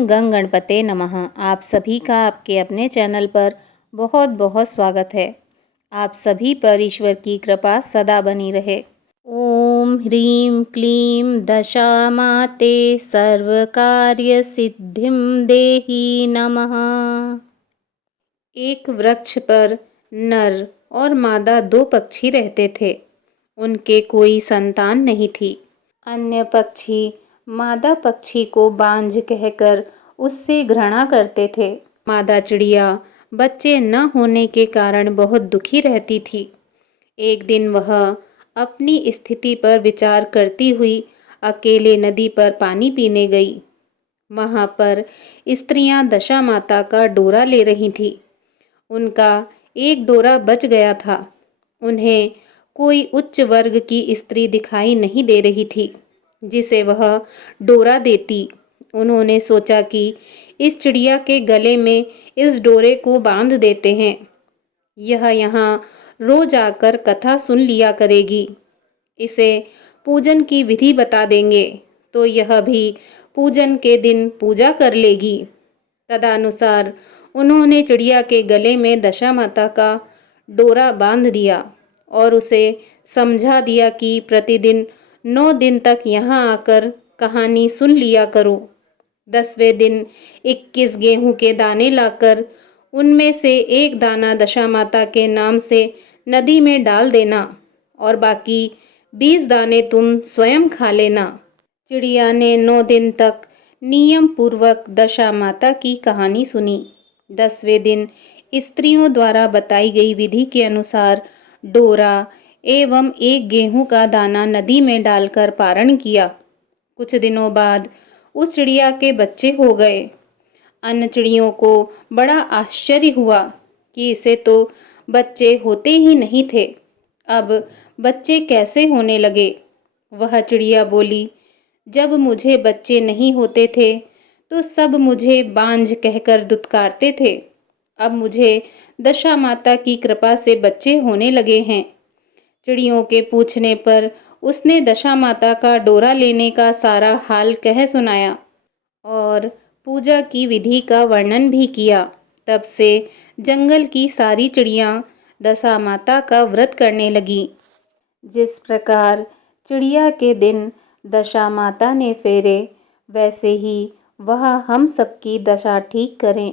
ओम गंग गणपते नमः। आप सभी का आपके अपने चैनल पर बहुत बहुत स्वागत है। आप सभी पर ईश्वर की कृपा सदा बनी रहे। ओम ह्रीं क्लीं दशामाते सर्वकार्य सिद्धिं देहि नमः। एक वृक्ष पर नर और मादा दो पक्षी रहते थे। उनके कोई संतान नहीं थी। अन्य पक्षी मादा पक्षी को बांझ कहकर उससे घृणा करते थे। मादा चिड़िया बच्चे न होने के कारण बहुत दुखी रहती थी। एक दिन वह अपनी स्थिति पर विचार करती हुई अकेले नदी पर पानी पीने गई। वहां पर स्त्रियां दशा माता का डोरा ले रही थीं। उनका एक डोरा बच गया था। उन्हें कोई उच्च वर्ग की स्त्री दिखाई नहीं दे रही थी जिसे वह डोरा देती। उन्होंने सोचा कि इस चिड़िया के गले में इस डोरे को बांध देते हैं। यह यहाँ रोज आकर कथा सुन लिया करेगी। इसे पूजन की विधि बता देंगे तो यह भी पूजन के दिन पूजा कर लेगी। तदनुसार उन्होंने चिड़िया के गले में दशा माता का डोरा बांध दिया और उसे समझा दिया कि प्रतिदिन 9 दिन तक यहाँ आकर कहानी सुन लिया करो। 10वें दिन 21 गेहूं के दाने लाकर उनमें से एक दाना दशा माता के नाम से नदी में डाल देना और बाकी 20 दाने तुम स्वयं खा लेना। चिड़िया ने 9 दिन तक नियम पूर्वक दशा माता की कहानी सुनी। 10वें दिन स्त्रियों द्वारा बताई गई विधि के अनुसार डोरा एवं एक गेहूं का दाना नदी में डालकर पारण किया। कुछ दिनों बाद उस चिड़िया के बच्चे हो गए। अन्य चिड़ियों को बड़ा आश्चर्य हुआ कि इसे तो बच्चे होते ही नहीं थे, अब बच्चे कैसे होने लगे। वह चिड़िया बोली, जब मुझे बच्चे नहीं होते थे तो सब मुझे बांझ कहकर दुत्कारते थे। अब मुझे दशा माता की कृपा से बच्चे होने लगे हैं। चिड़ियों के पूछने पर उसने दशा माता का डोरा लेने का सारा हाल कह सुनाया और पूजा की विधि का वर्णन भी किया। तब से जंगल की सारी चिड़ियां दशा माता का व्रत करने लगी। जिस प्रकार चिड़िया के दिन दशा माता ने फेरे, वैसे ही वह हम सबकी दशा ठीक करें।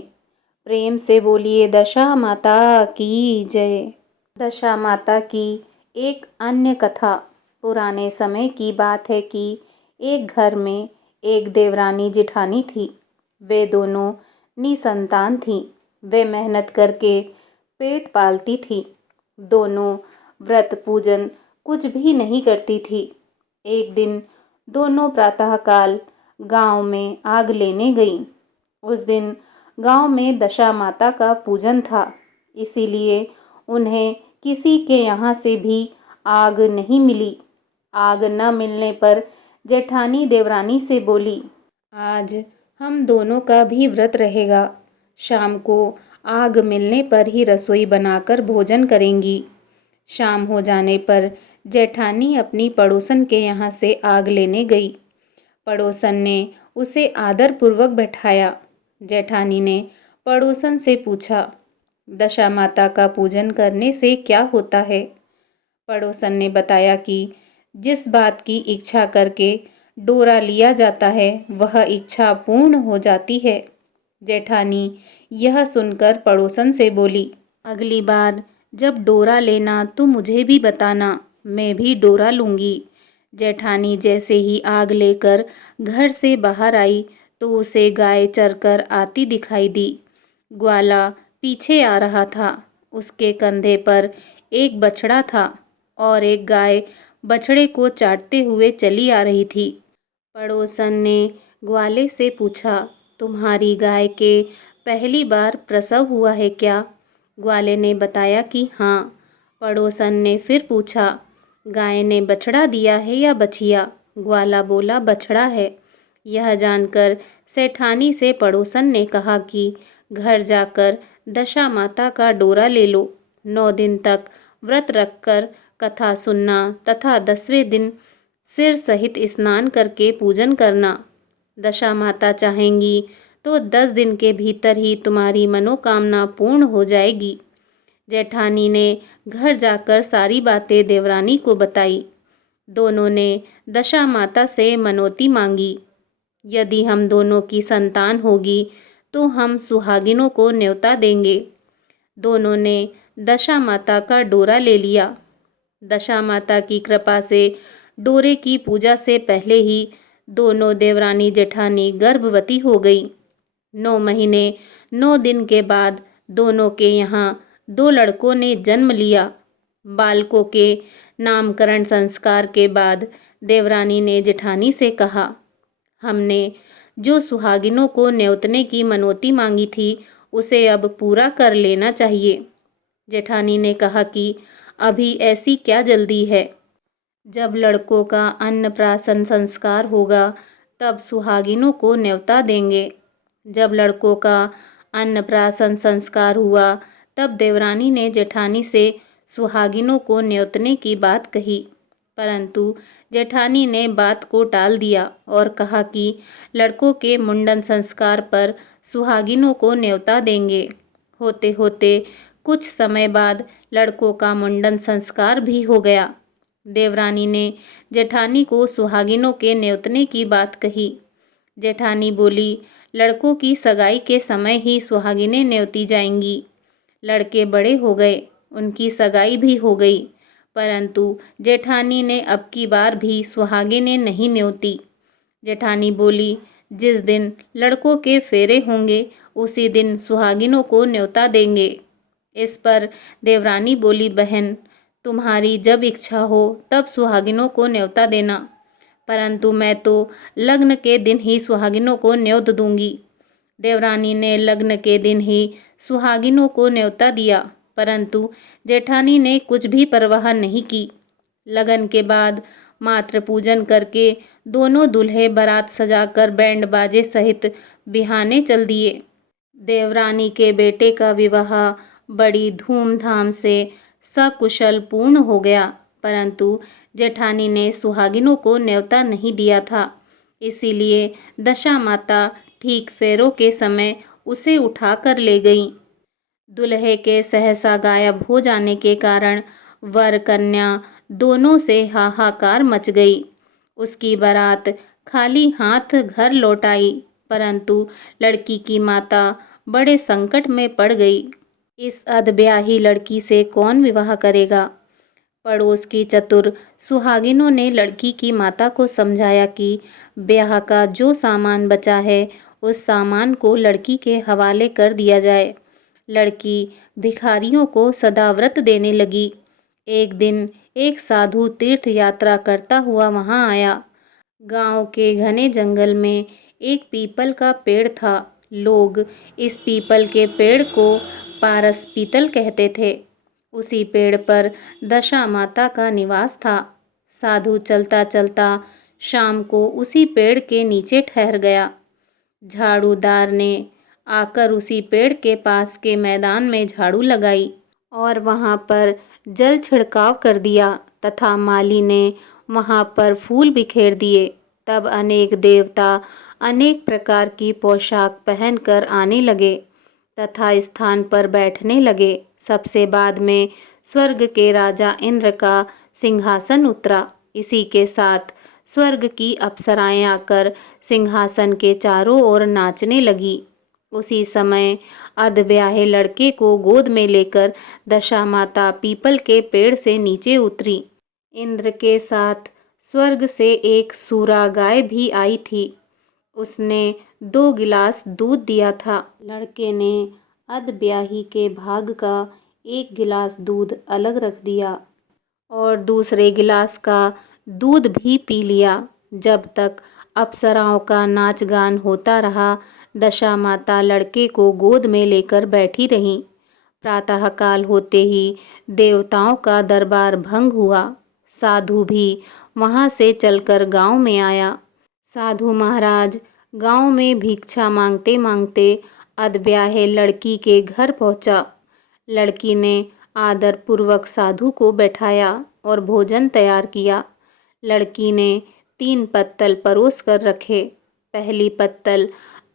प्रेम से बोलिए दशा माता की जय। दशा माता की एक अन्य कथा। पुराने समय की बात है कि एक घर में एक देवरानी जिठानी थी। वे दोनों निसंतान थीं। वे मेहनत करके पेट पालती थी। दोनों व्रत पूजन कुछ भी नहीं करती थी। एक दिन दोनों प्रातःकाल गांव में आग लेने गईं। उस दिन गांव में दशा माता का पूजन था, इसीलिए उन्हें किसी के यहाँ से भी आग नहीं मिली। आग न मिलने पर जेठानी देवरानी से बोली, आज हम दोनों का भी व्रत रहेगा। शाम को आग मिलने पर ही रसोई बनाकर भोजन करेंगी। शाम हो जाने पर जेठानी अपनी पड़ोसन के यहाँ से आग लेने गई। पड़ोसन ने उसे आदरपूर्वक बैठाया। जेठानी ने पड़ोसन से पूछा, दशा माता का पूजन करने से क्या होता है। पड़ोसन ने बताया कि जिस बात की इच्छा करके डोरा लिया जाता है वह इच्छा पूर्ण हो जाती है। जेठानी यह सुनकर पड़ोसन से बोली, अगली बार जब डोरा लेना तो मुझे भी बताना, मैं भी डोरा लूँगी। जेठानी जैसे ही आग लेकर घर से बाहर आई तो उसे गाय चरकर आती दिखाई दी। ग्वाला पीछे आ रहा था। उसके कंधे पर एक बछड़ा था और एक गाय बछड़े को चाटते हुए चली आ रही थी। पड़ोसन ने ग्वाले से पूछा, तुम्हारी गाय के पहली बार प्रसव हुआ है क्या? ग्वाले ने बताया कि हाँ। पड़ोसन ने फिर पूछा, गाय ने बछड़ा दिया है या बछिया? ग्वाला बोला, बछड़ा है। यह जानकर सेठानी से पड़ोसन ने कहा कि घर जाकर दशा माता का डोरा ले लो। 9 दिन तक व्रत रखकर कथा सुनना तथा 10वें दिन सिर सहित स्नान करके पूजन करना। दशा माता चाहेंगी तो 10 दिन के भीतर ही तुम्हारी मनोकामना पूर्ण हो जाएगी। जेठानी ने घर जाकर सारी बातें देवरानी को बताई। दोनों ने दशा माता से मनौती मांगी। यदि हम दोनों की संतान होगी तो हम सुहागिनों को न्योता देंगे। दोनों ने दशा माता का डोरा ले लिया। दशा माता की कृपा से डोरे की पूजा से पहले ही दोनों देवरानी जेठानी गर्भवती हो गई। 9 महीने 9 दिन के बाद दोनों के यहाँ 2 लड़कों ने जन्म लिया। बालकों के नामकरण संस्कार के बाद देवरानी ने जेठानी से कहा, हमने जो सुहागिनों को न्योतने की मनौती मांगी थी उसे अब पूरा कर लेना चाहिए। जेठानी ने कहा कि अभी ऐसी क्या जल्दी है। जब लड़कों का अन्नप्राशन संस्कार होगा तब सुहागिनों को न्योता देंगे। जब लड़कों का अन्नप्राशन संस्कार हुआ तब देवरानी ने जेठानी से सुहागिनों को न्योतने की बात कही, परंतु जेठानी ने बात को टाल दिया और कहा कि लड़कों के मुंडन संस्कार पर सुहागिनों को न्योता देंगे। होते होते कुछ समय बाद लड़कों का मुंडन संस्कार भी हो गया। देवरानी ने जेठानी को सुहागिनों के न्योतने की बात कही। जेठानी बोली, लड़कों की सगाई के समय ही सुहागिनें न्योती जाएंगी। लड़के बड़े हो गए, उनकी सगाई भी हो गई, परंतु जेठानी ने अब की बार भी सुहागिनें नहीं न्योती। जेठानी बोली, जिस दिन लड़कों के फेरे होंगे उसी दिन सुहागिनों को न्योता देंगे। इस पर देवरानी बोली, बहन, तुम्हारी जब इच्छा हो तब सुहागिनों को न्योता देना, परंतु मैं तो लग्न के दिन ही सुहागिनों को न्योत दूंगी। देवरानी ने लग्न के दिन ही सुहागिनों को न्योता दिया, परंतु जेठानी ने कुछ भी परवाह नहीं की। लगन के बाद मातृ पूजन करके दोनों दूल्हे बारात सजाकर बैंड बाजे सहित बिहाने चल दिए। देवरानी के बेटे का विवाह बड़ी धूमधाम से सकुशल पूर्ण हो गया, परंतु जेठानी ने सुहागिनों को न्योता नहीं दिया था। इसीलिए दशा माता ठीक फेरों के समय उसे उठा कर ले गईं। दूल्हे के सहसा गायब हो जाने के कारण वर कन्या दोनों से हाहाकार मच गई। उसकी बारात खाली हाथ घर लौट आई, परंतु लड़की की माता बड़े संकट में पड़ गई। इस अधब्याही लड़की से कौन विवाह करेगा? पड़ोस की चतुर सुहागिनों ने लड़की की माता को समझाया कि ब्याह का जो सामान बचा है उस सामान को लड़की के हवाले कर दिया जाए। लड़की भिखारियों को सदाव्रत देने लगी। एक दिन एक साधु तीर्थ यात्रा करता हुआ वहां आया। गांव के घने जंगल में एक पीपल का पेड़ था। लोग इस पीपल के पेड़ को पारस पीतल कहते थे। उसी पेड़ पर दशा माता का निवास था। साधु चलता चलता शाम को उसी पेड़ के नीचे ठहर गया। झाड़ूदार ने आकर उसी पेड़ के पास के मैदान में झाड़ू लगाई और वहां पर जल छिड़काव कर दिया तथा माली ने वहां पर फूल बिखेर दिए। तब अनेक देवता अनेक प्रकार की पोशाक पहनकर आने लगे तथा स्थान पर बैठने लगे। सबसे बाद में स्वर्ग के राजा इंद्र का सिंहासन उतरा। इसी के साथ स्वर्ग की अप्सराएं आकर सिंहासन के चारों ओर नाचने लगी। उसी समय अधब्याहे लड़के को गोद में लेकर दशा माता पीपल के पेड़ से नीचे उतरी। इंद्र के साथ स्वर्ग से एक सूरा गाय भी आई थी। उसने 2 गिलास दूध दिया था। लड़के ने अधब्याही के भाग का 1 गिलास दूध अलग रख दिया और दूसरे गिलास का दूध भी पी लिया। जब तक अप्सराओं का नाच गान होता रहा, दशा माता लड़के को गोद में लेकर बैठी रहीं। प्रातःकाल होते ही देवताओं का दरबार भंग हुआ। साधु भी वहां से चलकर गांव में आया। साधु महाराज गांव में भिक्षा मांगते मांगते अधब्याहे लड़की के घर पहुंचा। लड़की ने आदर पूर्वक साधु को बैठाया और भोजन तैयार किया। लड़की ने 3 पत्तल परोस कर रखे। पहली पत्तल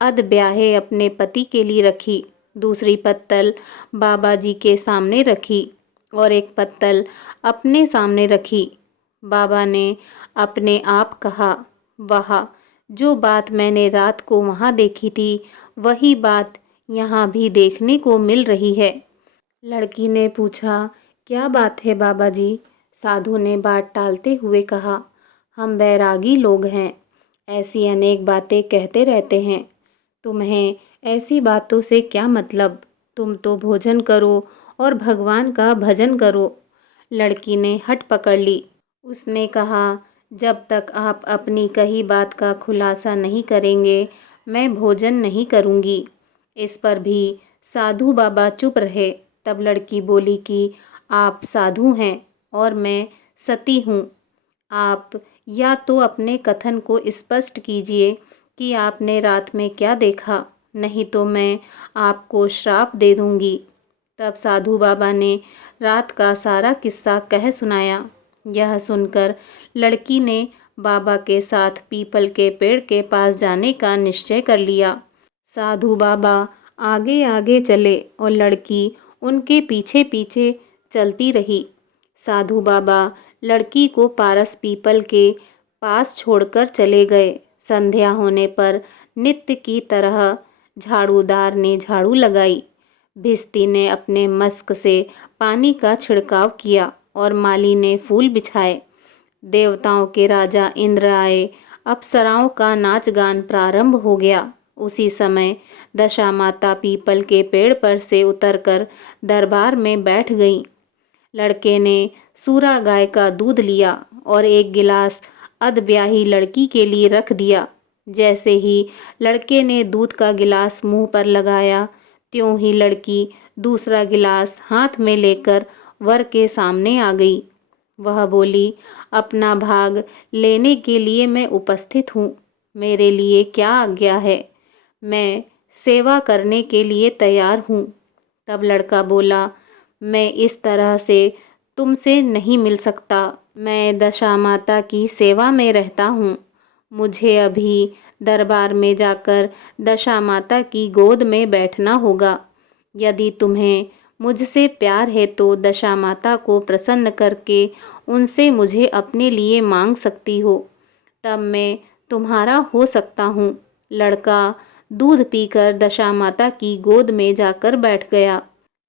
अध ब्याहे अपने पति के लिए रखी, दूसरी पत्तल बाबा जी के सामने रखी और एक पत्तल अपने सामने रखी। बाबा ने अपने आप कहा, वाह, जो बात मैंने रात को वहाँ देखी थी वही बात यहाँ भी देखने को मिल रही है। लड़की ने पूछा, क्या बात है बाबा जी? साधु ने बात टालते हुए कहा, हम बैरागी लोग हैं, ऐसी अनेक बातें कहते रहते हैं। तुम्हें ऐसी बातों से क्या मतलब? तुम तो भोजन करो और भगवान का भजन करो। लड़की ने हट पकड़ ली। उसने कहा, जब तक आप अपनी कही बात का खुलासा नहीं करेंगे मैं भोजन नहीं करूँगी। इस पर भी साधु बाबा चुप रहे। तब लड़की बोली कि आप साधु हैं और मैं सती हूँ। आप या तो अपने कथन को स्पष्ट कीजिए कि आपने रात में क्या देखा, नहीं तो मैं आपको श्राप दे दूँगी। तब साधु बाबा ने रात का सारा किस्सा कह सुनाया। यह सुनकर लड़की ने बाबा के साथ पीपल के पेड़ के पास जाने का निश्चय कर लिया। साधु बाबा आगे आगे चले और लड़की उनके पीछे पीछे चलती रही। साधु बाबा लड़की को पारस पीपल के पास छोड़कर चले गए। संध्या होने पर नित्य की तरह झाड़ूदार ने झाड़ू लगाई, भिस्ती ने अपने मस्क से पानी का छिड़काव किया और माली ने फूल बिछाए। देवताओं के राजा इंद्र आए। अप्सराओं का नाच गान प्रारंभ हो गया। उसी समय दशा माता पीपल के पेड़ पर से उतरकर दरबार में बैठ गईं। लड़के ने सूरा गाय का दूध लिया और एक गिलास अधब्याही लड़की के लिए रख दिया। जैसे ही लड़के ने दूध का गिलास मुंह पर लगाया, त्यों ही लड़की दूसरा गिलास हाथ में लेकर वर के सामने आ गई। वह बोली, अपना भाग लेने के लिए मैं उपस्थित हूँ। मेरे लिए क्या आज्ञा है? मैं सेवा करने के लिए तैयार हूँ। तब लड़का बोला, मैं इस तरह से तुमसे नहीं मिल सकता। मैं दशा माता की सेवा में रहता हूँ। मुझे अभी दरबार में जाकर दशा माता की गोद में बैठना होगा। यदि तुम्हें मुझसे प्यार है तो दशा माता को प्रसन्न करके उनसे मुझे अपने लिए मांग सकती हो, तब मैं तुम्हारा हो सकता हूँ। लड़का दूध पीकर दशा माता की गोद में जाकर बैठ गया।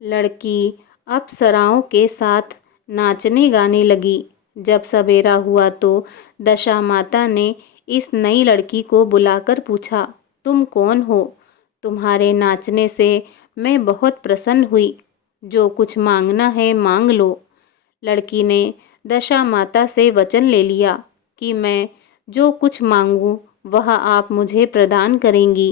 लड़की अप्सराओं के साथ नाचने गाने लगी। जब सवेरा हुआ तो दशा माता ने इस नई लड़की को बुलाकर पूछा, तुम कौन हो? तुम्हारे नाचने से मैं बहुत प्रसन्न हुई। जो कुछ मांगना है मांग लो। लड़की ने दशा माता से वचन ले लिया कि मैं जो कुछ मांगूं वह आप मुझे प्रदान करेंगी।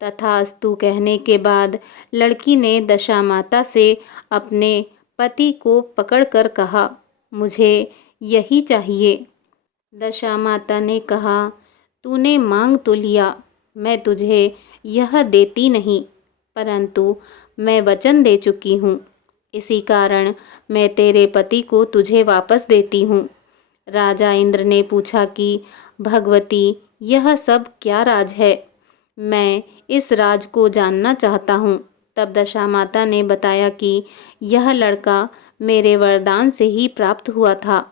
तथास्तु कहने के बाद लड़की ने दशा माता से अपने पति को पकड़कर कहा, मुझे यही चाहिए। दशा माता ने कहा, तूने मांग तो लिया, मैं तुझे यह देती नहीं, परंतु मैं वचन दे चुकी हूँ। इसी कारण मैं तेरे पति को तुझे वापस देती हूँ। राजा इंद्र ने पूछा कि भगवती, यह सब क्या राज है? मैं इस राज को जानना चाहता हूँ। तब दशा माता ने बताया कि यह लड़का मेरे वरदान से ही प्राप्त हुआ था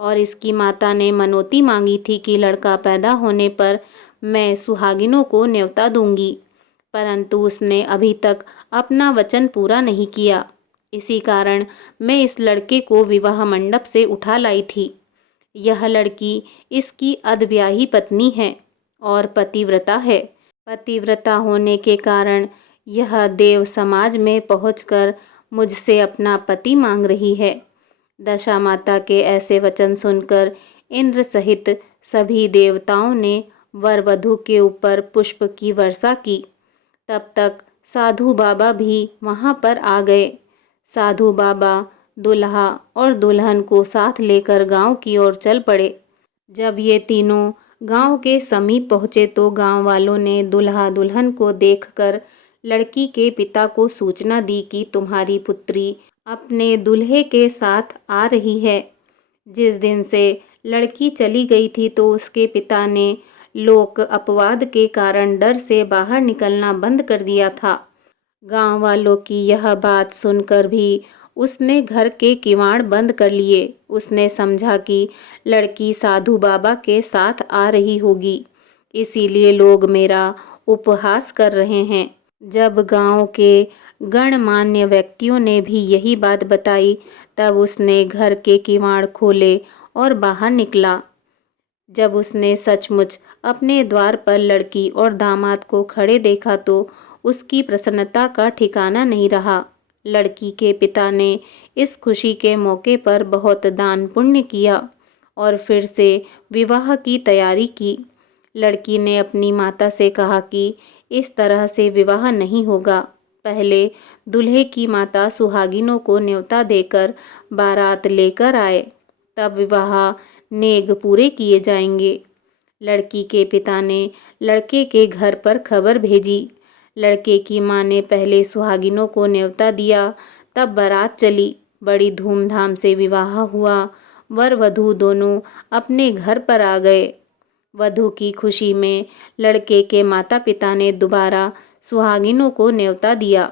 और इसकी माता ने मनौती मांगी थी कि लड़का पैदा होने पर मैं सुहागिनों को न्योता दूंगी, परंतु उसने अभी तक अपना वचन पूरा नहीं किया। इसी कारण मैं इस लड़के को विवाह मंडप से उठा लाई थी। यह लड़की इसकी अधब्याही पत्नी है और पतिव्रता है। पतिव्रता होने के कारण यह देव समाज में पहुंचकर मुझसे अपना पति मांग रही है। दशा माता के ऐसे वचन सुनकर इंद्र सहित सभी देवताओं ने वर वधू के ऊपर पुष्प की वर्षा की। तब तक साधु बाबा भी वहां पर आ गए। साधु बाबा दुल्हा और दुल्हन को साथ लेकर गांव की ओर चल पड़े। जब ये तीनों गांव के समीप पहुंचे तो गांव वालों ने दुल्हा दुल्हन को देखकर लड़की के पिता को सूचना दी कि तुम्हारी पुत्री अपने दूल्हे के साथ आ रही है। जिस दिन से लड़की चली गई थी तो उसके पिता ने लोक अपवाद के कारण डर से बाहर निकलना बंद कर दिया था। गांव वालों की यह बात सुनकर भी उसने घर के किवाड़ बंद कर लिए। उसने समझा कि लड़की साधु बाबा के साथ आ रही होगी, इसीलिए लोग मेरा उपहास कर रहे हैं। जब गांव के गणमान्य व्यक्तियों ने भी यही बात बताई, तब उसने घर के किवाड़ खोले और बाहर निकला। जब उसने सचमुच अपने द्वार पर लड़की और दामाद को खड़े देखा तो उसकी प्रसन्नता का ठिकाना नहीं रहा। लड़की के पिता ने इस खुशी के मौके पर बहुत दान पुण्य किया और फिर से विवाह की तैयारी की। लड़की ने अपनी माता से कहा कि इस तरह से विवाह नहीं होगा। पहले दूल्हे की माता सुहागिनों को न्योता देकर बारात लेकर आए, तब विवाह नेग पूरे किए जाएंगे। लड़की के पिता ने लड़के के घर पर खबर भेजी। लड़के की माँ ने पहले सुहागिनों को न्योता दिया, तब बारात चली। बड़ी धूमधाम से विवाह हुआ। वर वधू दोनों अपने घर पर आ गए। वधू की खुशी में लड़के के माता पिता ने दोबारा सुहागिनों को न्योता दिया।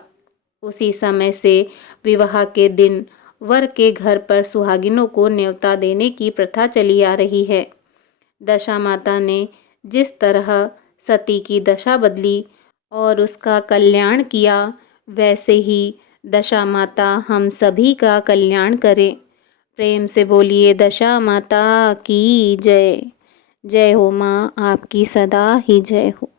उसी समय से विवाह के दिन वर के घर पर सुहागिनों को न्योता देने की प्रथा चली आ रही है। दशा माता ने जिस तरह सती की दशा बदली और उसका कल्याण किया, वैसे ही दशा माता हम सभी का कल्याण करे। प्रेम से बोलिए दशा माता की जय। जय हो माँ, आपकी सदा ही जय हो।